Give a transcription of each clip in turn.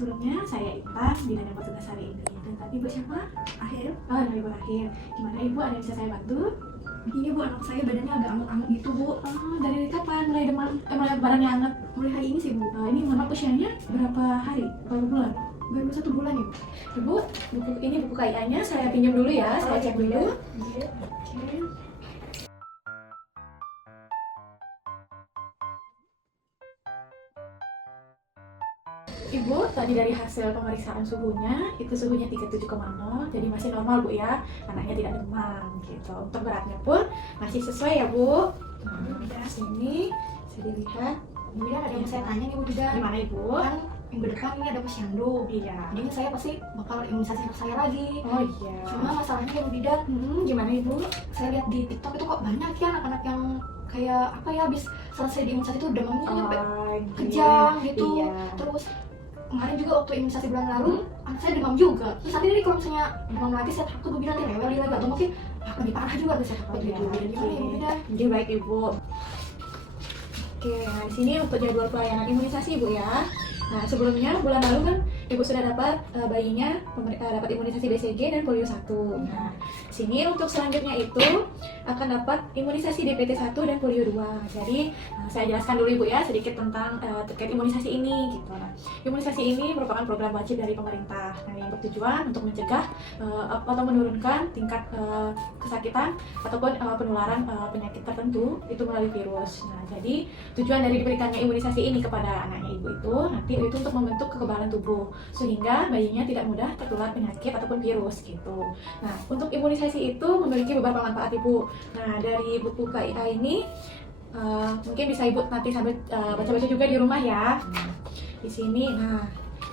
sebelumnya saya Intan, bidan yang bertugas hari ini. Dan tadi Ibu siapa? Akhir. Oh, nama Ibu Akhir. Gimana Ibu, ada yang bisa saya bantu? Begini Bu, anak saya badannya agak anget-anget gitu Bu. Oh, dari kapan mulai demam? Mulai badannya hangat? Mulai hari ini sih Bu. Ini mohon maaf usianya berapa hari? Berapa bulan? Baru 1 bulan ya Bu. Ibu, buku KIA-nya saya pinjam dulu ya, saya cek dulu. Iya. Oke. Ibu, tadi dari hasil pemeriksaan suhunya, itu suhunya 37,0, jadi masih normal Bu ya, anaknya tidak demam gitu. Untuk beratnya pun masih sesuai ya Bu. Nah, sini bisa dilihat. Bu Bidan, ada yang saya tanya nih Bu Bidan. Gimana Ibu? Kan minggu depan ini ada posyandu. Iya. Jadi saya pasti bakal imunisasi anak saya lagi. Oh iya. Cuma masalahnya ya Bu Bidan, Gimana Ibu? saya lihat di TikTok itu kok banyak ya anak-anak yang kayak apa ya, habis selesai diimunisasi itu demamnya sampai kejang gitu. Iya. Terus kemarin juga waktu imunisasi bulan lalu anak saya demam juga. Terus nanti ini kalau misalnya demam lagi saya takut Bu Bidan nanti rewel lagi atau mungkin lebih parah juga saya takut gitu. Gimana ya Bu Bidan? Oke, baik Ibu. Oke, nah di sini untuk jadwal pelayanan imunisasi Ibu ya. Nah, sebelumnya bulan lalu kan Ibu sudah dapat bayinya dapat imunisasi BCG dan polio 1. Nah, di sini untuk selanjutnya itu akan dapat imunisasi DPT 1 dan polio 2. Jadi, saya jelaskan dulu Ibu ya sedikit tentang terkait imunisasi ini gitu. Nah, imunisasi ini merupakan program wajib dari pemerintah. Nah, yang bertujuan untuk mencegah atau menurunkan tingkat kesakitan ataupun penularan penyakit tertentu itu melalui virus. Nah, jadi tujuan dari diberikannya imunisasi ini kepada anaknya Ibu itu nanti itu untuk membentuk kekebalan tubuh sehingga bayinya tidak mudah tertular penyakit ataupun virus gitu. Nah, untuk imunisasi itu memiliki beberapa manfaat Ibu. Nah, dari buku KIA ini mungkin bisa Ibu nanti sambil baca-baca juga di rumah ya. Di sini,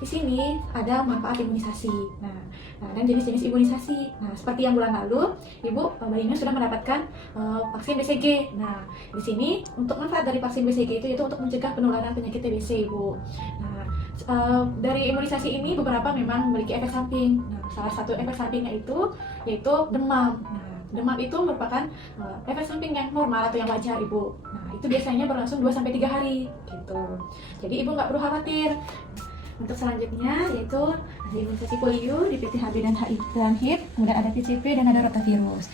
di sini ada manfaat imunisasi. Nah, dan jenis-jenis imunisasi. Nah, seperti yang bulan lalu, Ibu bayinya sudah mendapatkan vaksin BCG. Nah, di sini untuk manfaat dari vaksin BCG itu untuk mencegah penularan penyakit TBC, Ibu. Nah, dari imunisasi ini beberapa memang memiliki efek samping. Nah, salah satu efek sampingnya itu yaitu demam. Nah, demam itu merupakan efek samping yang normal atau yang wajar Ibu. Nah, itu biasanya berlangsung 2-3 hari gitu. Jadi Ibu nggak perlu khawatir. Untuk selanjutnya yaitu ada imunisasi polio, DPT HB dan HIV dan HIV, kemudian ada PCV dan ada rotavirus.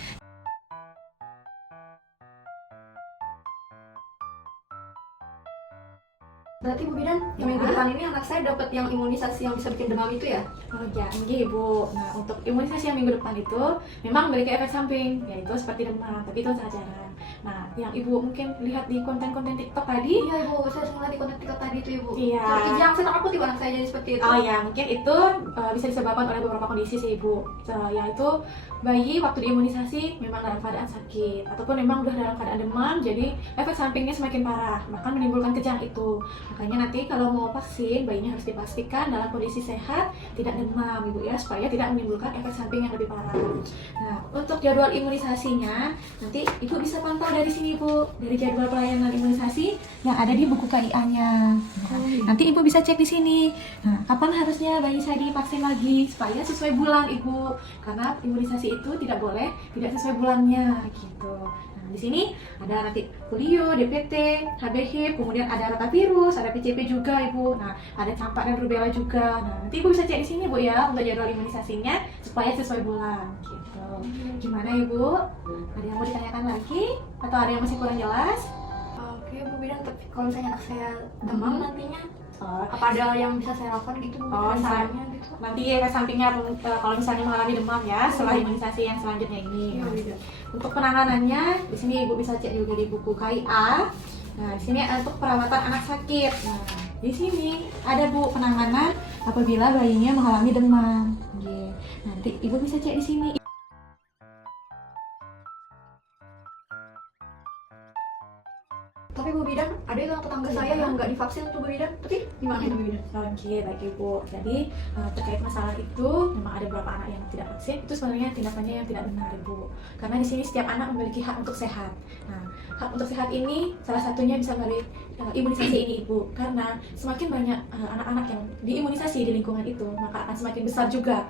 Berarti Bu Bidan, yang minggu depan ini anak saya dapat yang imunisasi yang bisa bikin demam itu ya? Oh janji Ibu. Nah, untuk imunisasi yang minggu depan itu memang memiliki efek samping, yaitu seperti demam, tapi itu sangat jarang. Nah, yang Ibu mungkin lihat di konten-konten TikTok tadi. Iya Ibu, saya sering lihat di konten TikTok tadi itu Ibu. Iya. Kejang, saya takut Ibu anak saya jadi seperti itu. Oh ya, mungkin itu bisa disebabkan oleh beberapa kondisi sih Ibu. Yaitu bayi waktu diimunisasi memang dalam keadaan sakit ataupun memang udah dalam keadaan demam, jadi efek sampingnya semakin parah, bahkan menimbulkan kejang itu. Makanya nanti kalau mau vaksin, bayinya harus dipastikan dalam kondisi sehat, tidak demam Ibu ya, supaya tidak menimbulkan efek samping yang lebih parah. Nah, untuk jadwal imunisasinya, nanti Ibu bisa pantau dari sini Ibu, dari jadwal pelayanan imunisasi yang ada di buku KIA-nya. Nanti Ibu bisa cek di sini. Nah, kapan harusnya bayi saya divaksin lagi supaya sesuai bulan Ibu, karena imunisasi itu tidak boleh tidak sesuai bulannya gitu. Nah, di sini ada nanti polio, DPT, HB/HIV, kemudian ada rotavirus, ada PCV juga Ibu. Nah, ada campak dan rubella juga. Nah, nanti Ibu bisa cek di sini Bu ya untuk jadwal imunisasinya supaya sesuai bulan gitu. Gimana Ibu? Ada yang mau ditanyakan lagi atau ada yang masih kurang jelas? Oke Bu Bidan, tapi kalau misalnya anak saya demam nantinya, Oh, apa ada yang bisa saya lakukan gitu Bu? Oh, Sarannya gitu? nanti efek sampingnya kalau misalnya mengalami demam ya setelah imunisasi yang selanjutnya ini. Iya, iya. Untuk penanganannya di sini Ibu bisa cek juga di buku KIA. Nah, di sini untuk perawatan anak sakit. Nah, di sini ada Bu penanganan apabila bayinya mengalami demam. Oke. Nanti Ibu bisa cek di sini. Tapi Bu Bidan, ada yang tetangga saya yang nggak divaksin tuh Bu Bidan. Tapi gimana Bu Bidan? Oke, baik Ibu. Jadi terkait masalah itu memang ada beberapa anak yang tidak vaksin. Itu sebenarnya tindakannya yang tidak benar Ibu. Karena di sini setiap anak memiliki hak untuk sehat. Nah, hak untuk sehat ini salah satunya bisa melalui imunisasi ini Ibu, karena semakin banyak anak-anak yang diimunisasi di lingkungan itu, maka akan semakin besar juga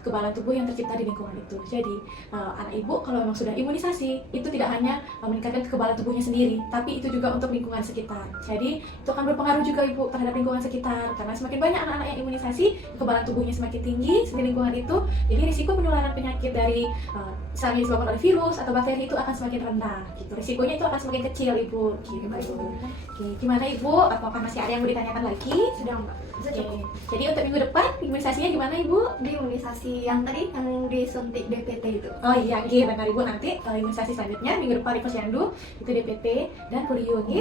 kekebalan tubuh yang tercipta di lingkungan itu. Jadi anak Ibu kalau memang sudah imunisasi, itu tidak hanya meningkatkan kekebalan tubuhnya sendiri, tapi itu juga untuk lingkungan sekitar. Jadi itu akan berpengaruh juga Ibu terhadap lingkungan sekitar, karena semakin banyak anak-anak yang imunisasi, kekebalan tubuhnya semakin tinggi di lingkungan itu, jadi risiko penularan penyakit dari misalnya disebabkan oleh virus atau bakteri itu akan semakin rendah gitu. Risikonya itu akan semakin kecil Ibu gitu. Oke, gimana Ibu? Apakah masih ada yang mau ditanyakan lagi? Sudah enggak? Bisa Oke. cukup. Jadi untuk minggu depan imunisasinya gimana Ibu? Di imunisasi yang tadi yang disuntik DPT itu. Oh iya, oke, benar Ibu, nanti imunisasi selanjutnya minggu depan di Posyandu itu DPT dan polio, oke?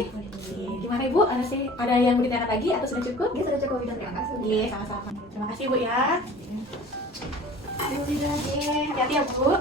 Gimana Ibu? Ada yang mau ditanyakan lagi atau sudah cukup? Oke, sudah cukup. Terima kasih. Iya, sama-sama. Terima kasih Bu ya. Terima kasih. Hati-hati ya Bu.